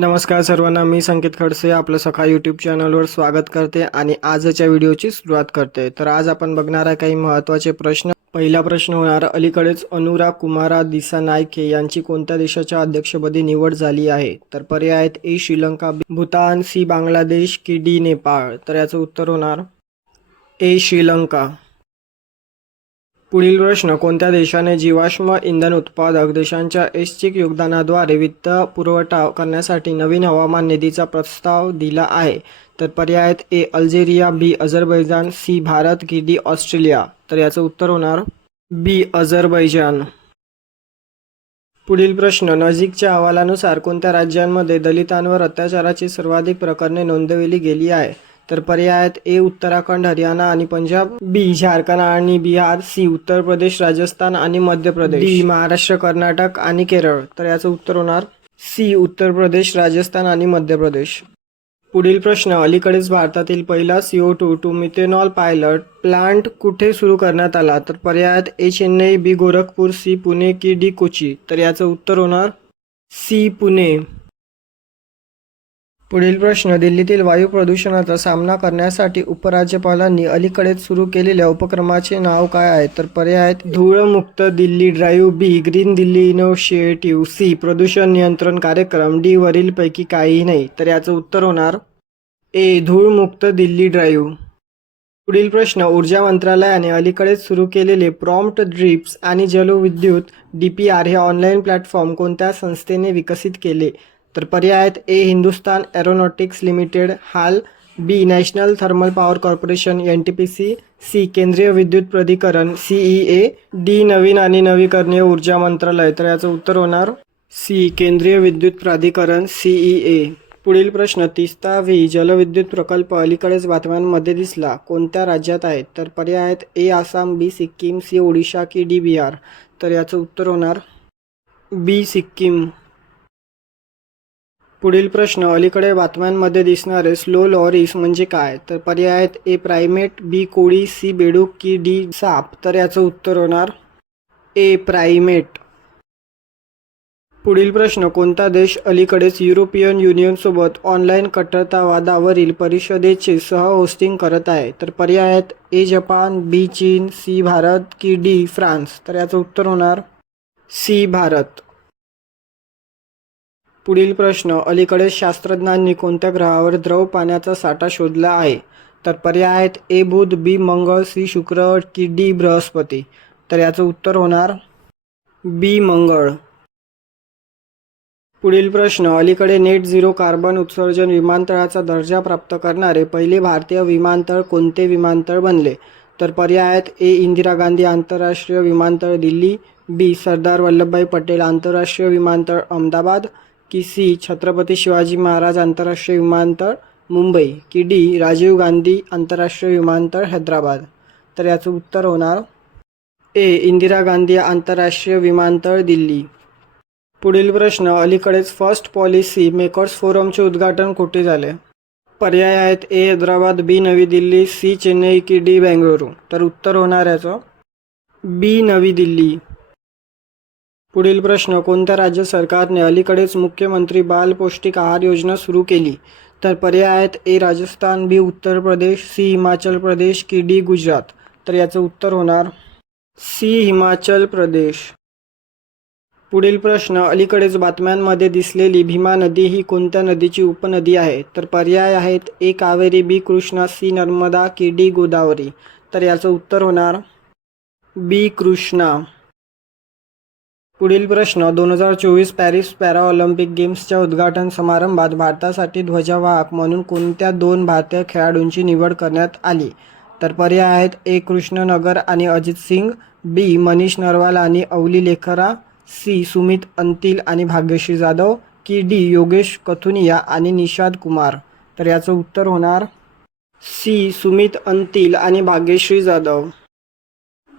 नमस्कार सर्वांना मी संकेत खडसे आपलं सखा यूट्यूब चॅनलवर स्वागत करते आणि आजच्या व्हिडिओची सुरुवात करते. तर आज आपण बघणार आहे काही महत्त्वाचे प्रश्न. पहिला प्रश्न होणार अलीकडेच अनुराग कुमारा दिसा नायके यांची कोणत्या देशाच्या अध्यक्षपदी निवड झाली आहे? तर पर्याय आहेत ए श्रीलंका भूतान सी बांगलादेश की डी नेपाळ. तर याचं उत्तर होणार ए श्रीलंका. पुढील प्रश्न कोणत्या देशाने जीवाश्म इंधन उत्पादक देशांच्या ऐच्छिक योगदानाद्वारे वित्त पुरवठा करण्यासाठी नवीन हवामान निधीचा प्रस्ताव दिला आहे? तर पर्याय A Algeria B Azerbaijan C Bharat की डी ऑस्ट्रेलिया. तर याचं उत्तर होणार बी अझरबैजान. पुढील प्रश्न नजीकच्या अहवालानुसार कोणत्या राज्यांमध्ये दलितांवर अत्याचाराची सर्वाधिक प्रकरणे नोंदविली गेली आहे? तर पर्याय आहेत. ए उत्तराखंड हरियाणा आणि पंजाब. बी झारखंड आणि बिहार. सी उत्तर प्रदेश राजस्थान आणि मध्य प्रदेश. डी महाराष्ट्र कर्नाटक आणि केरळ. तर याचं उत्तर होणार सी उत्तर प्रदेश राजस्थान आणि मध्य प्रदेश. पुढील प्रश्न. अलीकडेच भारतातील पहिला CO two to methanol pilot plant कुठे सुरू करण्यात आला? तर पर्यायात A Chennai B Gorakhpur C Pune की डी कोची. तर याचं उत्तर होणार सी पुणे. पुढील प्रश्न दिल्लीतील वायू प्रदूषणाचा सामना करण्यासाठी उपराज्यपालांनी अलीकडेच सुरू केलेल्या उपक्रमाचे नाव काय आहे? तर पर्याय आहेत धूळमुक्त Delhi drive B green Delhi initiative C प्रदूषण नियंत्रण कार्यक्रम डी वरील पैकी काहीही नाही. तर याचं उत्तर होणार ए धूळमुक्त दिल्ली ड्राईव्ह पुढील प्रश्न ऊर्जा मंत्रालयाने अलीकडेच सुरू केलेले प्रॉम्प्ट ड्रिप्स आणि जलविद्युत डी पी आर हे ऑनलाईन प्लॅटफॉर्म कोणत्या संस्थेने विकसित केले? तर पर्याय आहेत ए Hindustan aeronautics limited HAL B national thermal power corporation N T P C C केंद्रीय विद्युत प्राधिकरण सीई ए डी नवीन आणि नवीकरणीय ऊर्जा मंत्रालय. तर याचं उत्तर होणार सी केंद्रीय विद्युत प्राधिकरण सीई ए. पुढील प्रश्न तिस्ता व्ही जलविद्युत प्रकल्प अलीकडेच बातम्यांमध्ये दिसला. कोणत्या राज्यात आहेत? तर पर्याय आहेत A Assam B Sikkim C Odisha की डी बिहार. तर याचं उत्तर होणार बी सिक्कीम. पुढील प्रश्न अलीकडे बातम्यांमध्ये दिसणारे स्लो लॉरीस म्हणजे काय? तर पर्याय आहेत ए प्रायमेट बी कोळी सी बेडूक की डी साप? तर याचं उत्तर होणार ए प्रायमेट पुढील प्रश्न कोणता देश अलीकडेच युरोपियन युनियनसोबत ऑनलाईन कट्टरतावादावरील परिषदेचे सह होस्टिंग करत आहे? तर पर्याय आहेत ए जपान बी चीन सी भारत की डी फ्रान्स? तर याचं उत्तर होणार सी भारत. पुढील प्रश्न अलीकडे शास्त्रज्ञांनी कोणत्या ग्रहावर द्रव पाण्याचा साठा शोधला आहे? तर पर्याय आहेत ए बुध बी मंगळ सी शुक्र की डी बृहस्पती. तर याचं उत्तर होणार बी मंगळ. पुढील प्रश्न अलीकडे नेट झिरो कार्बन उत्सर्जन विमानतळाचा दर्जा प्राप्त करणारे पहिले भारतीय विमानतळ कोणते विमानतळ बनले? तर पर्याय आहेत ए इंदिरा गांधी आंतरराष्ट्रीय विमानतळ दिल्ली बी सरदार वल्लभभाई पटेल आंतरराष्ट्रीय विमानतळ अहमदाबाद की सी छत्रपती शिवाजी महाराज आंतरराष्ट्रीय विमानतळ मुंबई की डी राजीव गांधी आंतरराष्ट्रीय विमानतळ हैदराबाद. तर याचं उत्तर होणार ए इंदिरा गांधी आंतरराष्ट्रीय विमानतळ दिल्ली. पुढील प्रश्न अलीकडेच फर्स्ट पॉलिसी मेकर्स फोरमचे उद्घाटन कुठे झाले? पर्याय आहेत ए हैदराबाद बी नवी दिल्ली सी चेन्नई की डी बेंगळुरू. तर उत्तर होणार याचं बी नवी दिल्ली. पुढील प्रश्न कोणत्या राज्य सरकारने अलीकडेच मुख्यमंत्री बाल पौष्टिक आहार योजना सुरू केली? तर पर्याय आहेत A Rajasthan B Uttar Pradesh C Himachal Pradesh की डी गुजरात. तर याचं उत्तर होणार सी हिमाचल प्रदेश. पुढील प्रश्न अलीकडेच बातम्यांमध्ये दिसलेली भीमा नदी ही कोणत्या नदीची उपनदी आहे? तर पर्याय आहेत A Kaveri B Krishna C Narmada की डी गोदावरी. तर याचं उत्तर होणार बी कृष्णा. पुढील प्रश्न दोन हजार चोवीस पॅरिस पॅरा ऑलिम्पिक गेम्सच्या उद्घाटन समारंभात भारतासाठी ध्वजवाहक म्हणून कोणत्या दोन भारतीय खेळाडूंची निवड करण्यात आली? तर पर्याय आहेत ए. कृष्णनगर आणि अजित सिंग बी. मनीष नरवाल आणि अवली लेखरा सी. सुमित अंतिल आणि भाग्यश्री जाधव की डी. योगेश कथुनिया आणि निषाद कुमार. तर याचं उत्तर होणार सी. सुमित अंतिल आणि भाग्यश्री जाधव.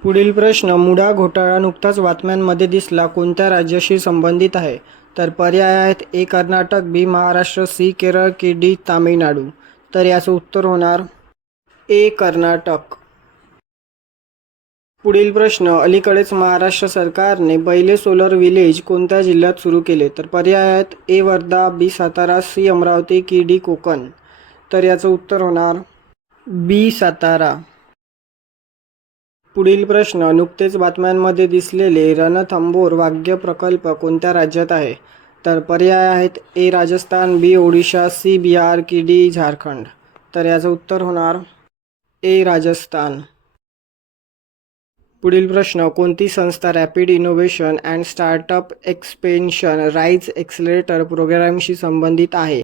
पुढील प्रश्न मुडा घोटाळा नुकताच बातम्यांमध्ये दिसला. कोणत्या राज्याशी संबंधित आहे? तर पर्याय आहेत A Karnataka B Maharashtra C Kerala K D Tamil Nadu. तर याचं उत्तर होणार ए कर्नाटक. पुढील प्रश्न अलीकडेच महाराष्ट्र सरकारने पहिले सोलर विलेज कोणत्या जिल्ह्यात सुरू केले? तर पर्याय आहेत A Wardha B Satara C Amravati की डी कोकण. तर याचं उत्तर होणार बी सातारा. पुढील प्रश्न नुकतेच बातम्यांमध्ये दिसलेले रणथंबोर वाघ्य प्रकल्प कोणत्या राज्यात आहे? तर पर्याय आहेत A Rajasthan B Odisha C Bihar की डी झारखंड. तर याचं उत्तर होणार ए राजस्थान. पुढील प्रश्न कोणती संस्था rapid innovation and startup expansion rise accelerator प्रोग्रामशी संबंधित आहे?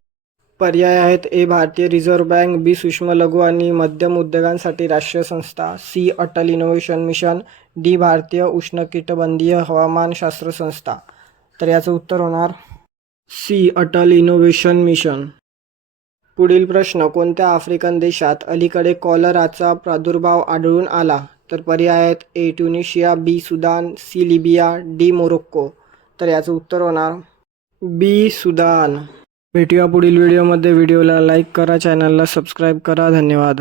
पर्याय आहेत. ए भारतीय रिझर्व्ह बँक बी सूक्ष्म लघु आणि मध्यम उद्योगांसाठी राष्ट्रीय संस्था C Atal innovation mission D भारतीय उष्णकटिबंधीय हवामानशास्त्र संस्था. तर याचं उत्तर होणार सी अटल इनोव्हेशन मिशन. पुढील प्रश्न कोणत्या आफ्रिकन देशात अलीकडे कॉलराचा प्रादुर्भाव आढळून आला? तर पर्याय आहेत A Tunisia B Sudan C Libya D Morocco. तर याचं उत्तर होणार बी सुदान. भेटूया पुढील व्हिडिओमध्ये व्हिडिओला लाईक करा चॅनलला सबस्क्राईब करा. धन्यवाद.